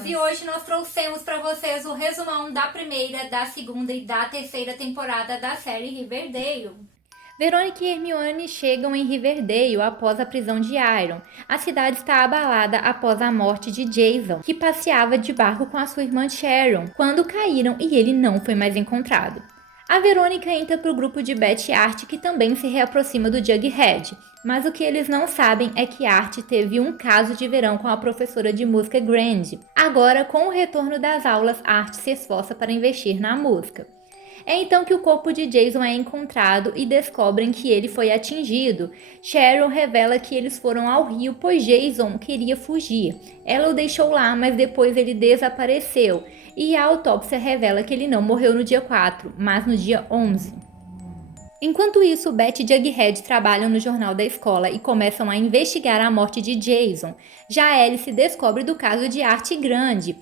amigos, e hoje nós trouxemos para vocês o resumão da primeira, da segunda e da terceira temporada da série Riverdale. Verônica e Hermione chegam em Riverdale após a prisão de Iron. A cidade está abalada após a morte de Jason, que passeava de barco com a sua irmã Sharon, quando caíram e ele não foi mais encontrado. A Verônica entra para o grupo de Beth e Art, que também se reaproxima do Jughead, mas o que eles não sabem é que Art teve um caso de verão com a professora de música Grande. Agora, com o retorno das aulas, Art se esforça para investir na música. É então que o corpo de Jason é encontrado e descobrem que ele foi atingido. Sharon revela que eles foram ao rio pois Jason queria fugir. Ela o deixou lá, mas depois ele desapareceu. E a autópsia revela que ele não morreu no dia 4, mas no dia 11. Enquanto isso, Beth e Jughead trabalham no jornal da escola e começam a investigar a morte de Jason. Já Alice descobre do caso de Art Grande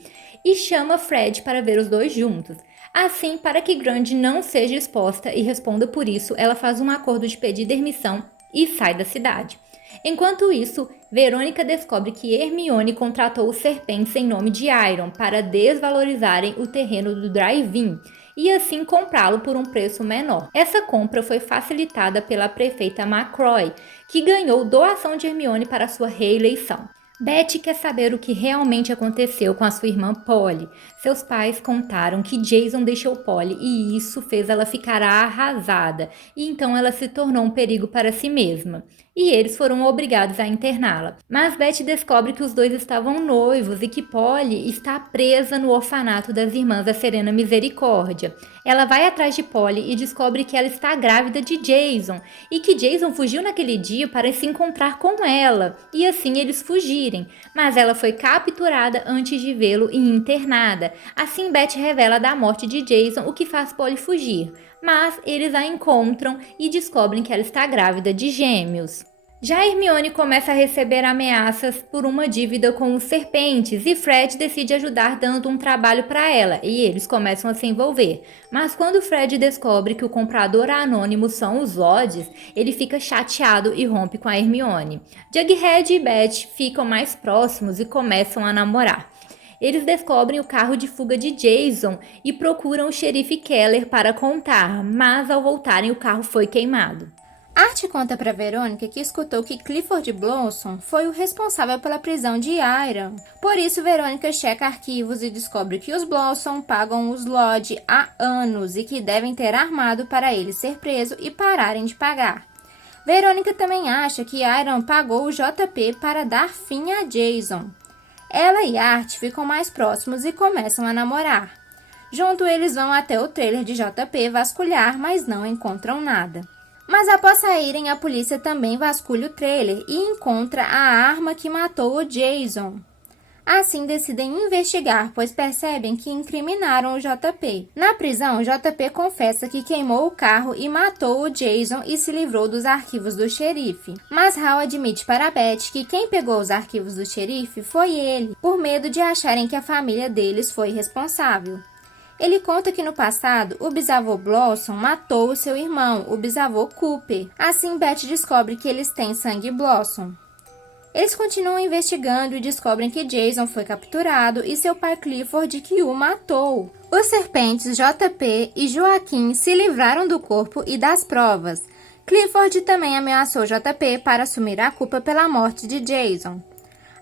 e chama Fred para ver os dois juntos. Assim, para que Grande não seja exposta e responda por isso, ela faz um acordo de pedir demissão e sai da cidade. Enquanto isso, Verônica descobre que Hermione contratou os Serpentes em nome de Iron para desvalorizarem o terreno do Drive-In e assim comprá-lo por um preço menor. Essa compra foi facilitada pela prefeita McCroy, que ganhou doação de Hermione para sua reeleição. Beth quer saber o que realmente aconteceu com a sua irmã Polly. Seus pais contaram que Jason deixou Polly e isso fez ela ficar arrasada, e então ela se tornou um perigo para si mesma. E eles foram obrigados a interná-la. Mas Beth descobre que os dois estavam noivos e que Polly está presa no orfanato das Irmãs da Serena Misericórdia. Ela vai atrás de Polly e descobre que ela está grávida de Jason e que Jason fugiu naquele dia para se encontrar com ela e assim eles fugirem. Mas ela foi capturada antes de vê-lo e internada. Assim Beth revela da morte de Jason, o que faz Polly fugir. Mas eles a encontram e descobrem que ela está grávida de gêmeos. Já Hermione começa a receber ameaças por uma dívida com os Serpentes e Fred decide ajudar dando um trabalho para ela e eles começam a se envolver. Mas quando Fred descobre que o comprador anônimo são os Lodges, ele fica chateado e rompe com a Hermione. Jughead e Beth ficam mais próximos e começam a namorar. Eles descobrem o carro de fuga de Jason e procuram o xerife Keller para contar, mas ao voltarem o carro foi queimado. Art conta para Verônica que escutou que Clifford Blossom foi o responsável pela prisão de Iron. Por isso, Verônica checa arquivos e descobre que os Blossom pagam os Lodge há anos e que devem ter armado para ele ser preso e pararem de pagar. Verônica também acha que Iron pagou o JP para dar fim a Jason. Ela e Art ficam mais próximos e começam a namorar. Junto, eles vão até o trailer de JP vasculhar, mas não encontram nada. Mas após saírem, a polícia também vasculha o trailer e encontra a arma que matou o Jason. Assim, decidem investigar, pois percebem que incriminaram o JP. Na prisão, o JP confessa que queimou o carro e matou o Jason e se livrou dos arquivos do xerife. Mas Hal admite para Beth que quem pegou os arquivos do xerife foi ele, por medo de acharem que a família deles foi responsável. Ele conta que no passado, o bisavô Blossom matou o seu irmão, o bisavô Cooper. Assim, Beth descobre que eles têm sangue Blossom. Eles continuam investigando e descobrem que Jason foi capturado e seu pai Clifford que o matou. Os Serpentes JP e Joaquim se livraram do corpo e das provas. Clifford também ameaçou JP para assumir a culpa pela morte de Jason.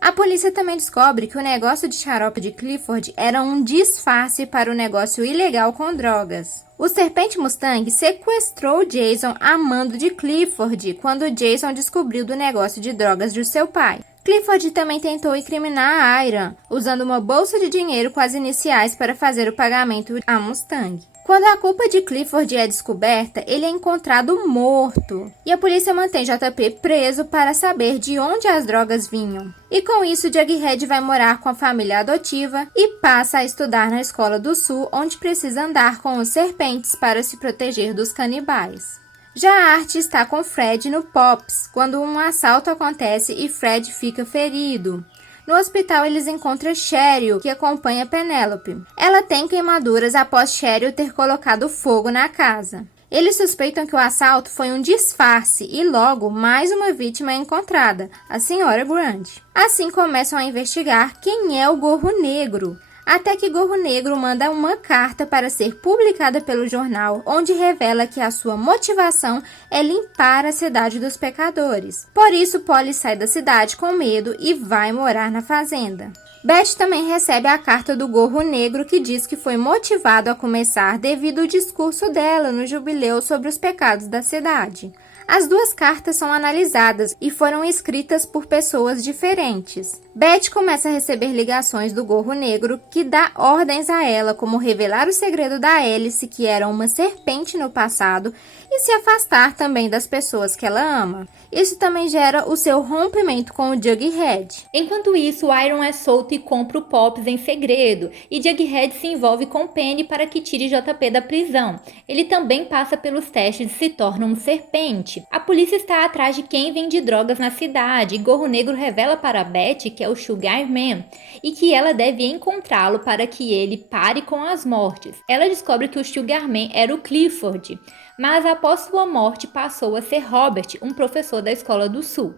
A polícia também descobre que o negócio de xarope de Clifford era um disfarce para o negócio ilegal com drogas. O Serpente Mustang sequestrou Jason a mando de Clifford quando Jason descobriu do negócio de drogas de seu pai. Clifford também tentou incriminar a Iron, usando uma bolsa de dinheiro com as iniciais para fazer o pagamento a Mustang. Quando a culpa de Clifford é descoberta, ele é encontrado morto. E a polícia mantém JP preso para saber de onde as drogas vinham. E com isso, Jughead vai morar com a família adotiva e passa a estudar na Escola do Sul, onde precisa andar com os Serpentes para se proteger dos canibais. Já Art está com Fred no Pops, quando um assalto acontece e Fred fica ferido. No hospital, eles encontram Cheryl, que acompanha Penélope. Ela tem queimaduras após Cheryl ter colocado fogo na casa. Eles suspeitam que o assalto foi um disfarce e logo mais uma vítima é encontrada, a senhora Grant. Assim começam a investigar quem é o Gorro Negro, até que Gorro Negro manda uma carta para ser publicada pelo jornal, onde revela que a sua motivação é limpar a cidade dos pecadores. Por isso, Polly sai da cidade com medo e vai morar na fazenda. Beth também recebe a carta do Gorro Negro que diz que foi motivado a começar devido ao discurso dela no jubileu sobre os pecados da cidade. As duas cartas são analisadas e foram escritas por pessoas diferentes. Beth começa a receber ligações do Gorro Negro que dá ordens a ela, como revelar o segredo da Alice, que era uma serpente no passado, e se afastar também das pessoas que ela ama. Isso também gera o seu rompimento com o Jughead. Enquanto isso, Iron é solto e compra o Pops em segredo, e Jughead se envolve com Penny para que tire JP da prisão. Ele também passa pelos testes e se torna um serpente. A polícia está atrás de quem vende drogas na cidade, e Gorro Negro revela para Beth que é o Sugar Man, e que ela deve encontrá-lo para que ele pare com as mortes. Ela descobre que o Sugar Man era o Clifford, mas após sua morte passou a ser Robert, um professor da Escola do Sul.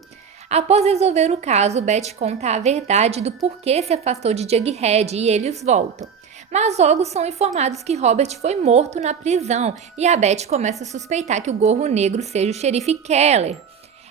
Após resolver o caso, Beth conta a verdade do porquê se afastou de Jughead e eles voltam. Mas logo são informados que Robert foi morto na prisão e a Beth começa a suspeitar que o Gorro Negro seja o xerife Keller.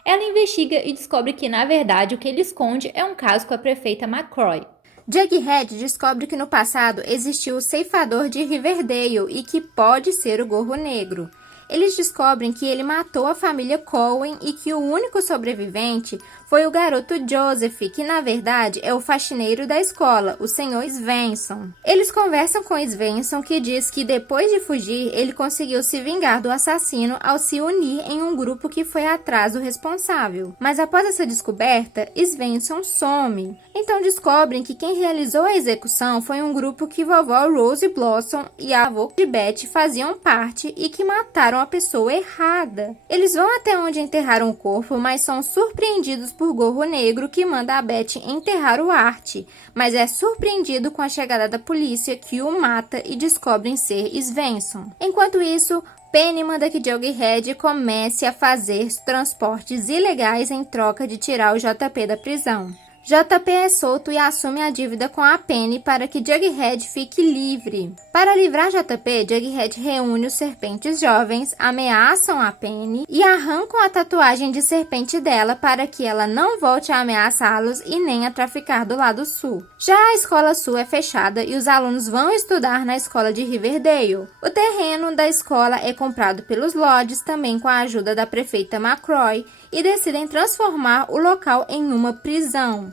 Ela investiga e descobre que, na verdade, o que ele esconde é um caso com a prefeita McCroy. Jughead descobre que no passado existiu o ceifador de Riverdale e que pode ser o Gorro Negro. Eles descobrem que ele matou a família Cohen e que o único sobrevivente foi o garoto Joseph, que na verdade é o faxineiro da escola, o Sr. Svensson. Eles conversam com Svensson, que diz que depois de fugir, ele conseguiu se vingar do assassino ao se unir em um grupo que foi atrás do responsável. Mas após essa descoberta, Svensson some. Então descobrem que quem realizou a execução foi um grupo que vovó Rose Blossom e a avó de Beth faziam parte e que mataram a pessoa errada. Eles vão até onde enterraram o corpo, mas são surpreendidos por Gorro Negro, que manda a Beth enterrar o Art, mas é surpreendido com a chegada da polícia, que o mata e descobrem ser Svensson. Enquanto isso, Penny manda que Jughead comece a fazer transportes ilegais em troca de tirar o JP da prisão. JP é solto e assume a dívida com a Penny para que Jughead fique livre. Para livrar JP, Jughead reúne os serpentes jovens, ameaçam a Penny e arrancam a tatuagem de serpente dela para que ela não volte a ameaçá-los e nem a traficar do lado sul. Já a escola sul é fechada e os alunos vão estudar na escola de Riverdale. O terreno da escola é comprado pelos Lodges, também com a ajuda da prefeita McCroy, e decidem transformar o local em uma prisão.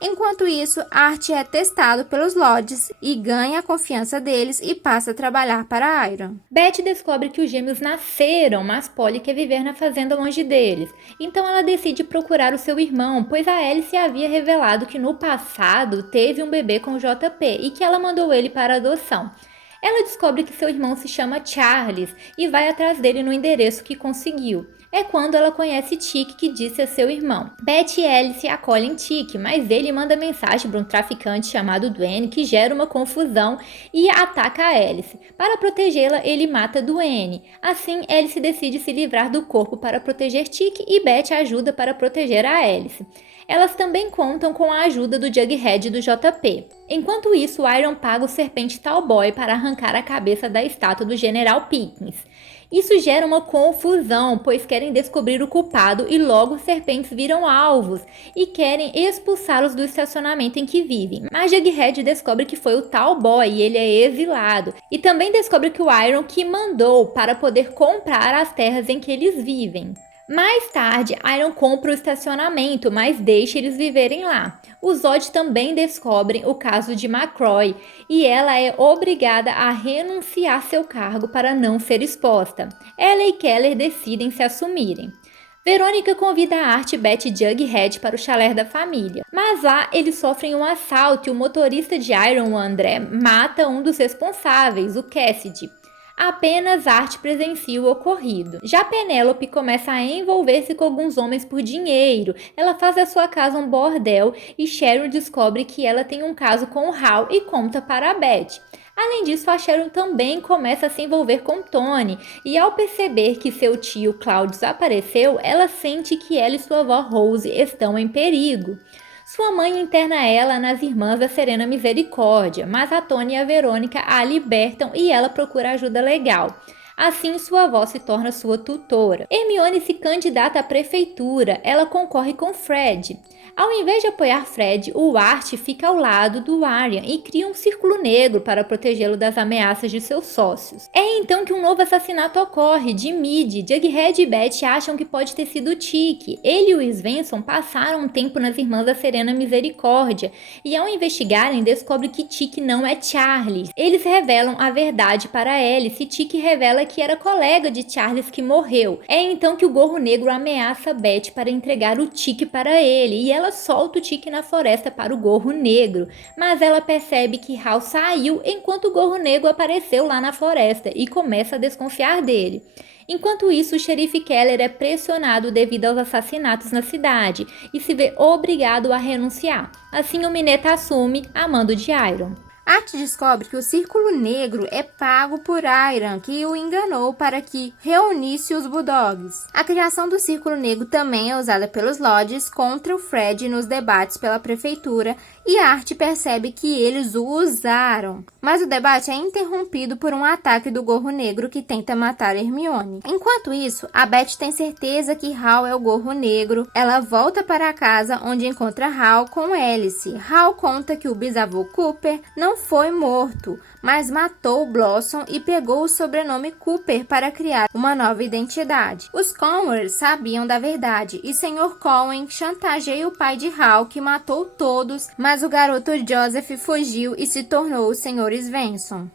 Enquanto isso, Art é testado pelos Lodges e ganha a confiança deles e passa a trabalhar para Iron. Beth descobre que os gêmeos nasceram, mas Polly quer viver na fazenda longe deles. Então ela decide procurar o seu irmão, pois a Alice havia revelado que no passado teve um bebê com o JP e que ela mandou ele para adoção. Ela descobre que seu irmão se chama Charles e vai atrás dele no endereço que conseguiu. É quando ela conhece Tick, que disse a seu irmão. Beth e Alice acolhem Tick, mas ele manda mensagem para um traficante chamado Duane, que gera uma confusão e ataca a Alice. Para protegê-la, ele mata Duane. Assim, Alice decide se livrar do corpo para proteger Tick e Beth ajuda para proteger a Alice. Elas também contam com a ajuda do Jughead e do JP. Enquanto isso, Iron paga o serpente Talboy para arrancar a cabeça da estátua do General Pickens. Isso gera uma confusão, pois querem descobrir o culpado e logo os serpentes viram alvos e querem expulsá-los do estacionamento em que vivem. Mas Jughead descobre que foi o Talboy e ele é exilado. E também descobre que o Iron que mandou para poder comprar as terras em que eles vivem. Mais tarde, Iron compra o estacionamento, mas deixa eles viverem lá. Os Zod também descobrem o caso de McCroy e ela é obrigada a renunciar seu cargo para não ser exposta. Ela e Keller decidem se assumirem. Verônica convida a Art, Beth e Jughead para o chalé da família, mas lá eles sofrem um assalto e o motorista de Iron, o André, mata um dos responsáveis, o Cassidy. Apenas Art presencia o ocorrido. Já Penélope começa a envolver-se com alguns homens por dinheiro. Ela faz da sua casa um bordel e Cheryl descobre que ela tem um caso com o Hal e conta para a Beth. Além disso, a Sharon também começa a se envolver com Tony, e ao perceber que seu tio Claudio desapareceu, ela sente que ela e sua avó Rose estão em perigo. Sua mãe interna ela nas Irmãs da Serena Misericórdia, mas a Tony e a Verônica a libertam e ela procura ajuda legal. Assim, sua avó se torna sua tutora. Hermione se candidata à prefeitura. Ela concorre com Fred. Ao invés de apoiar Fred, o Art fica ao lado do Arian e cria um círculo negro para protegê-lo das ameaças de seus sócios. É então que um novo assassinato ocorre de Mid. Jughead e Beth acham que pode ter sido Tic. Ele e o Svensson passaram um tempo nas Irmãs da Serena Misericórdia e ao investigarem descobrem que Tic não é Charles. Eles revelam a verdade para Alice e Tic revela que era colega de Charles que morreu. É então que o Gorro Negro ameaça Beth para entregar o Tic para ele e ela solta o Tic na floresta para o Gorro Negro, mas ela percebe que Hal saiu enquanto o Gorro Negro apareceu lá na floresta e começa a desconfiar dele. Enquanto isso, o xerife Keller é pressionado devido aos assassinatos na cidade e se vê obrigado a renunciar. Assim, o Mineta assume a mando de Iron. Art descobre que o Círculo Negro é pago por Iron, que o enganou para que reunisse os Bulldogs. A criação do Círculo Negro também é usada pelos Lodges contra o Fred nos debates pela prefeitura e Art percebe que eles o usaram. Mas o debate é interrompido por um ataque do Gorro Negro que tenta matar Hermione. Enquanto isso, a Beth tem certeza que Hal é o Gorro Negro. Ela volta para a casa onde encontra Hal com Alice. Hal conta que o bisavô Cooper não foi morto, mas matou Blossom e pegou o sobrenome Cooper para criar uma nova identidade. Os Conway sabiam da verdade e Sr. Cohen chantageia o pai de Hal, que matou todos, mas o garoto Joseph fugiu e se tornou o Sr. Svensson.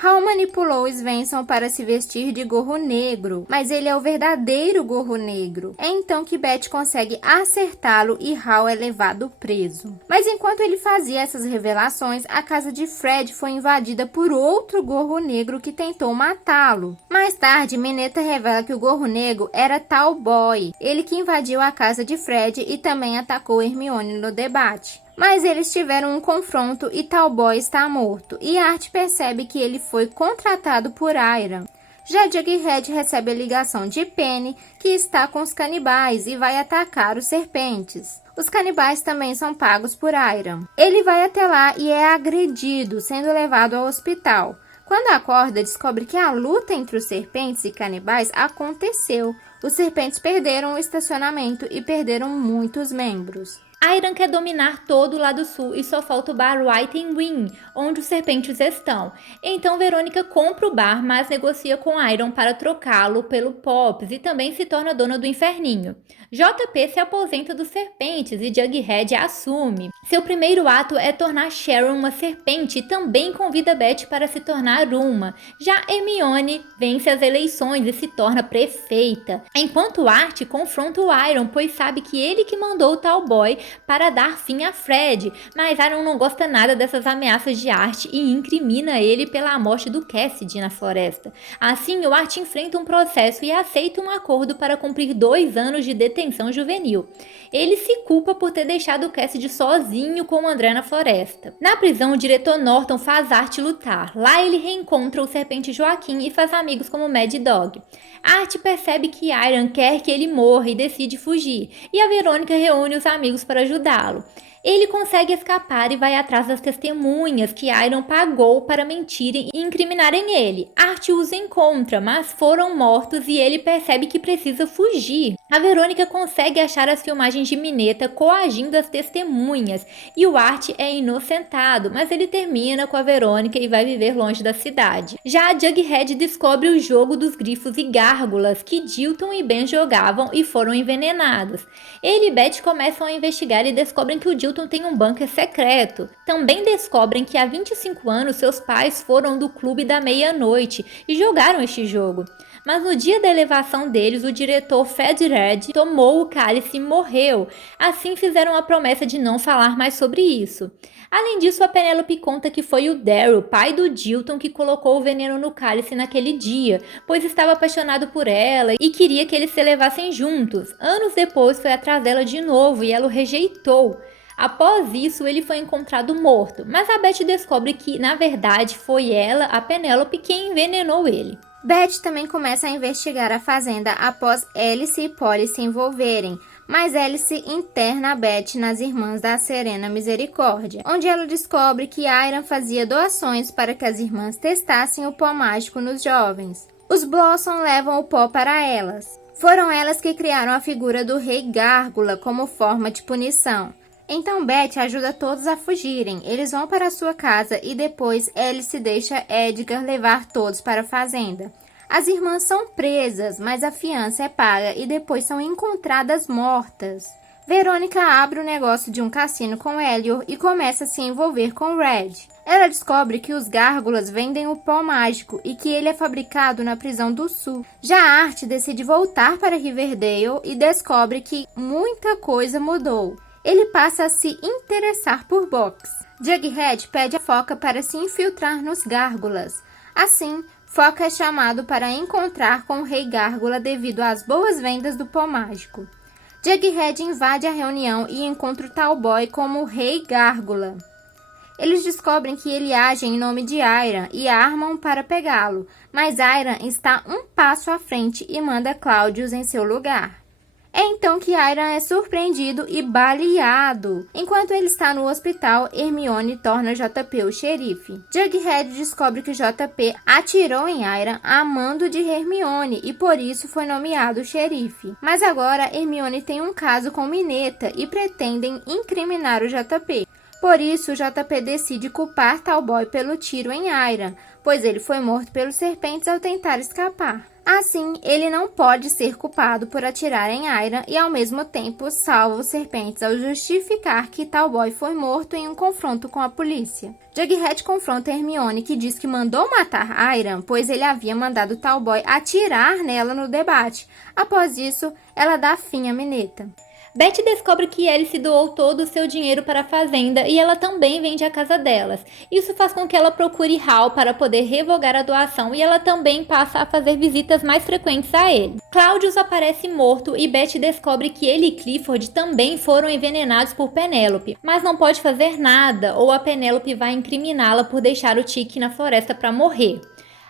Hal manipulou Svensson para se vestir de Gorro Negro, mas ele é o verdadeiro Gorro Negro. É então que Beth consegue acertá-lo e Hal é levado preso. Mas enquanto ele fazia essas revelações, a casa de Fred foi invadida por outro Gorro Negro que tentou matá-lo. Mais tarde, Mineta revela que o Gorro Negro era Talboy, ele que invadiu a casa de Fred e também atacou Hermione no debate. Mas eles tiveram um confronto e Talboy está morto, e Art percebe que ele foi contratado por Iron. Já Jughead recebe a ligação de Penny, que está com os canibais e vai atacar os serpentes. Os canibais também são pagos por Iron. Ele vai até lá e é agredido, sendo levado ao hospital. Quando acorda, descobre que a luta entre os serpentes e canibais aconteceu. Os serpentes perderam o estacionamento e perderam muitos membros. Iron quer dominar todo o lado sul e só falta o bar White and Wing, onde os serpentes estão. Então Verônica compra o bar, mas negocia com Iron para trocá-lo pelo Pops e também se torna dona do Inferninho. JP se aposenta dos serpentes e Jughead a assume. Seu primeiro ato é tornar Sharon uma serpente e também convida Beth para se tornar uma. Já Hermione vence as eleições e se torna prefeita. Enquanto Art confronta o Iron, pois sabe que ele que mandou o Talboy para dar fim a Fred, mas Iron não gosta nada dessas ameaças de Art e incrimina ele pela morte do Cassidy na floresta. Assim, o Art enfrenta um processo e aceita um acordo para cumprir 2 anos de detenção juvenil. Ele se culpa por ter deixado o Cassidy sozinho com o André na floresta. Na prisão, o diretor Norton faz Art lutar. Lá ele reencontra o serpente Joaquim e faz amigos como Mad Dog. Art percebe que Iron quer que ele morra e decide fugir, e a Verônica reúne os amigos para ajudá-lo. Ele consegue escapar e vai atrás das testemunhas que Iron pagou para mentirem e incriminarem ele. Art os encontra, mas foram mortos e ele percebe que precisa fugir. A Verônica consegue achar as filmagens de Mineta coagindo as testemunhas e o Art é inocentado, mas ele termina com a Verônica e vai viver longe da cidade. Já a Jughead descobre o jogo dos grifos e gárgulas que Dilton e Ben jogavam e foram envenenados. Ele e Beth começam a investigar e descobrem que o Dilton tem um bunker secreto. Também descobrem que há 25 anos seus pais foram do Clube da Meia-Noite e jogaram este jogo. Mas no dia da elevação deles, o diretor Fred Red tomou o cálice e morreu. Assim fizeram a promessa de não falar mais sobre isso. Além disso, a Penélope conta que foi o Daryl, pai do Dilton, que colocou o veneno no cálice naquele dia, pois estava apaixonado por ela e queria que eles se levassem juntos. Anos depois, foi atrás dela de novo e ela o rejeitou. Após isso, ele foi encontrado morto, mas a Beth descobre que, na verdade, foi ela, a Penélope, quem envenenou ele. Beth também começa a investigar a fazenda após Alice e Polly se envolverem, mas Alice interna a Beth nas Irmãs da Serena Misericórdia, onde ela descobre que Iron fazia doações para que as irmãs testassem o pó mágico nos jovens. Os Blossom levam o pó para elas. Foram elas que criaram a figura do Rei Gárgula como forma de punição. Então Beth ajuda todos a fugirem. Eles vão para sua casa e depois Alice deixa Edgar levar todos para a fazenda. As irmãs são presas, mas a fiança é paga e depois são encontradas mortas. Verônica abre o negócio de um cassino com Elior e começa a se envolver com Red. Ela descobre que os gárgulas vendem o pó mágico e que ele é fabricado na prisão do sul. Já Art decide voltar para Riverdale e descobre que muita coisa mudou. Ele passa a se interessar por boxe. Jughead pede a Foca para se infiltrar nos gárgulas. Assim, Foca é chamado para encontrar com o Rei Gárgula devido às boas vendas do pó mágico. Jughead invade a reunião e encontra o Talboy como o Rei Gárgula. Eles descobrem que ele age em nome de Iron e armam para pegá-lo, mas Iron está um passo à frente e manda Claudius em seu lugar. É então que Iron é surpreendido e baleado. Enquanto ele está no hospital, Hermione torna JP o xerife. Jughead descobre que JP atirou em Iron a mando de Hermione e por isso foi nomeado xerife. Mas agora Hermione tem um caso com Mineta e pretendem incriminar o JP. Por isso, o JP decide culpar Talboy pelo tiro em Iron, pois ele foi morto pelos serpentes ao tentar escapar. Assim, ele não pode ser culpado por atirar em Iron e, ao mesmo tempo, salva os serpentes ao justificar que Talboy foi morto em um confronto com a polícia. Jughead confronta Hermione, que diz que mandou matar Iron, pois ele havia mandado Talboy atirar nela no debate. Após isso, ela dá fim a Mineta. Beth descobre que Alice doou todo o seu dinheiro para a fazenda e ela também vende a casa delas. Isso faz com que ela procure Hal para poder revogar a doação e ela também passa a fazer visitas mais frequentes a ele. Claudius aparece morto e Beth descobre que ele e Clifford também foram envenenados por Penélope, mas não pode fazer nada ou a Penélope vai incriminá-la por deixar o Tique na floresta para morrer.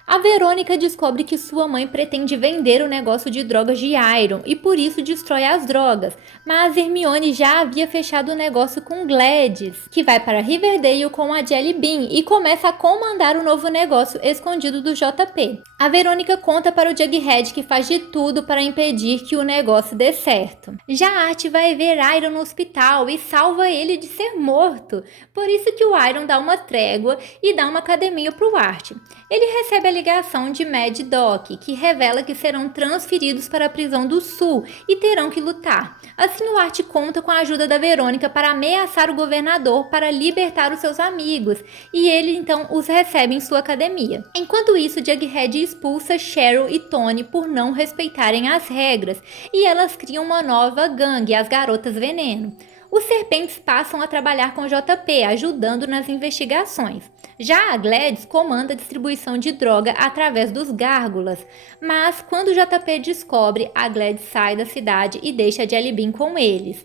A Verônica descobre que sua mãe pretende vender o negócio de drogas de Iron e por isso destrói as drogas, mas Hermione já havia fechado o negócio com Gladys, que vai para Riverdale com a Jelly Bean e começa a comandar o novo negócio escondido do JP. A Verônica conta para o Jughead que faz de tudo para impedir que o negócio dê certo. Já Art vai ver Iron no hospital e salva ele de ser morto, por isso que o Iron dá uma trégua e dá uma academia para o Art. Ele recebe a ligação de Mad Doc, que revela que serão transferidos para a prisão do Sul e terão que lutar. Assim, o Art conta com a ajuda da Verônica para ameaçar o governador para libertar os seus amigos, e ele então os recebe em sua academia. Enquanto isso, Jughead expulsa Cheryl e Tony por não respeitarem as regras, e elas criam uma nova gangue, as Garotas Veneno. Os serpentes passam a trabalhar com JP, ajudando nas investigações. Já a Gladys comanda a distribuição de droga através dos gárgulas, mas quando JP descobre, a Gladys sai da cidade e deixa a Jelly Bean com eles.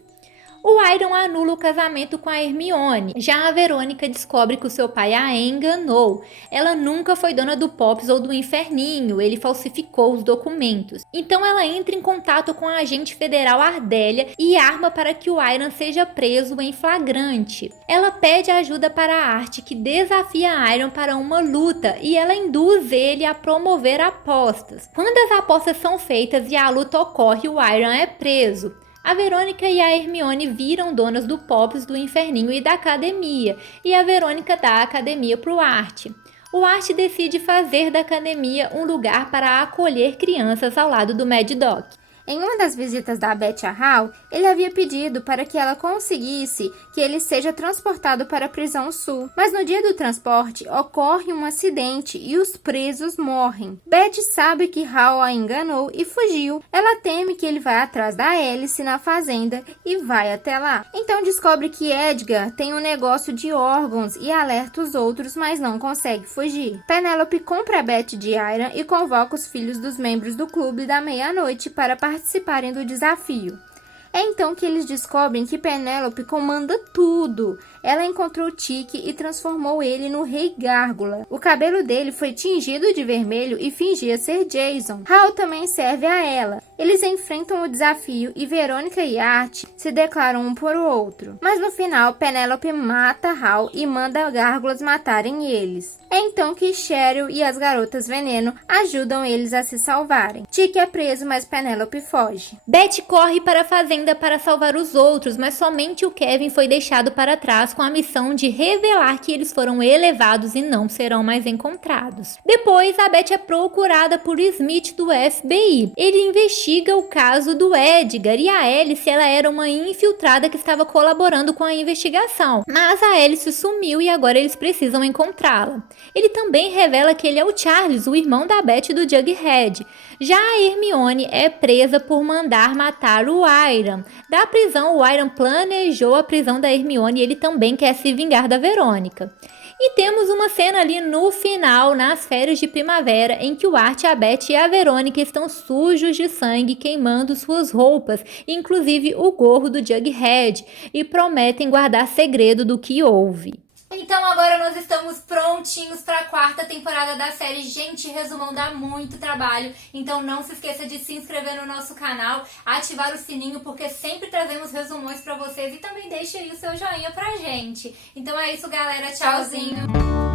O Iron anula o casamento com a Hermione. Já a Verônica descobre que o seu pai a enganou. Ela nunca foi dona do Pops ou do Inferninho, ele falsificou os documentos. Então ela entra em contato com a agente federal Ardélia e arma para que o Iron seja preso em flagrante. Ela pede ajuda para a Art, que desafia a Iron para uma luta e ela induz ele a promover apostas. Quando as apostas são feitas e a luta ocorre, o Iron é preso. A Verônica e a Hermione viram donas do Pops, do Inferninho e da academia, e a Verônica dá a academia para o Art. O Art decide fazer da academia um lugar para acolher crianças ao lado do Mad Doc. Em uma das visitas da Beth a Hal, ele havia pedido para que ela conseguisse que ele seja transportado para a prisão sul. Mas no dia do transporte, ocorre um acidente e os presos morrem. Beth sabe que Hal a enganou e fugiu. Ela teme que ele vai atrás da Alice na fazenda e vai até lá. Então descobre que Edgar tem um negócio de órgãos e alerta os outros, mas não consegue fugir. Penélope compra a Beth de Iron e convoca os filhos dos membros do clube da meia-noite para participarem do desafio. É então que eles descobrem que Penélope comanda tudo. Ela encontrou Tique e transformou ele no Rei Gárgula. O cabelo dele foi tingido de vermelho e fingia ser Jason. Hal também serve a ela. Eles enfrentam o desafio e Verônica e Art se declaram um por outro. Mas no final, Penélope mata Hal e manda gárgulas matarem eles. É então que Cheryl e as garotas veneno ajudam eles a se salvarem. Tique é preso, mas Penélope foge. Beth corre para a fazenda para salvar os outros, mas somente o Kevin foi deixado para trás com a missão de revelar que eles foram elevados e não serão mais encontrados. Depois, a Beth é procurada por Smith do FBI. Ele investiga o caso do Edgar e a Alice, ela era uma infiltrada que estava colaborando com a investigação. Mas a Alice sumiu e agora eles precisam encontrá-la. Ele também revela que ele é o Charles, o irmão da Beth e do Jughead. Já a Hermione é presa por mandar matar o Hiram. Da prisão, o Hiram planejou a prisão da Hermione e ele também quer se vingar da Verônica. E temos uma cena ali no final, nas férias de primavera, em que o Art, a Beth e a Verônica estão sujos de sangue, queimando suas roupas, inclusive o gorro do Jughead, e prometem guardar segredo do que houve. Então agora nós estamos prontinhos para a quarta temporada da série. Gente, resumão dá muito trabalho, então não se esqueça de se inscrever no nosso canal, ativar o sininho, porque sempre trazemos resumões para vocês, e também deixe aí o seu joinha pra gente. Então é isso, galera, tchauzinho!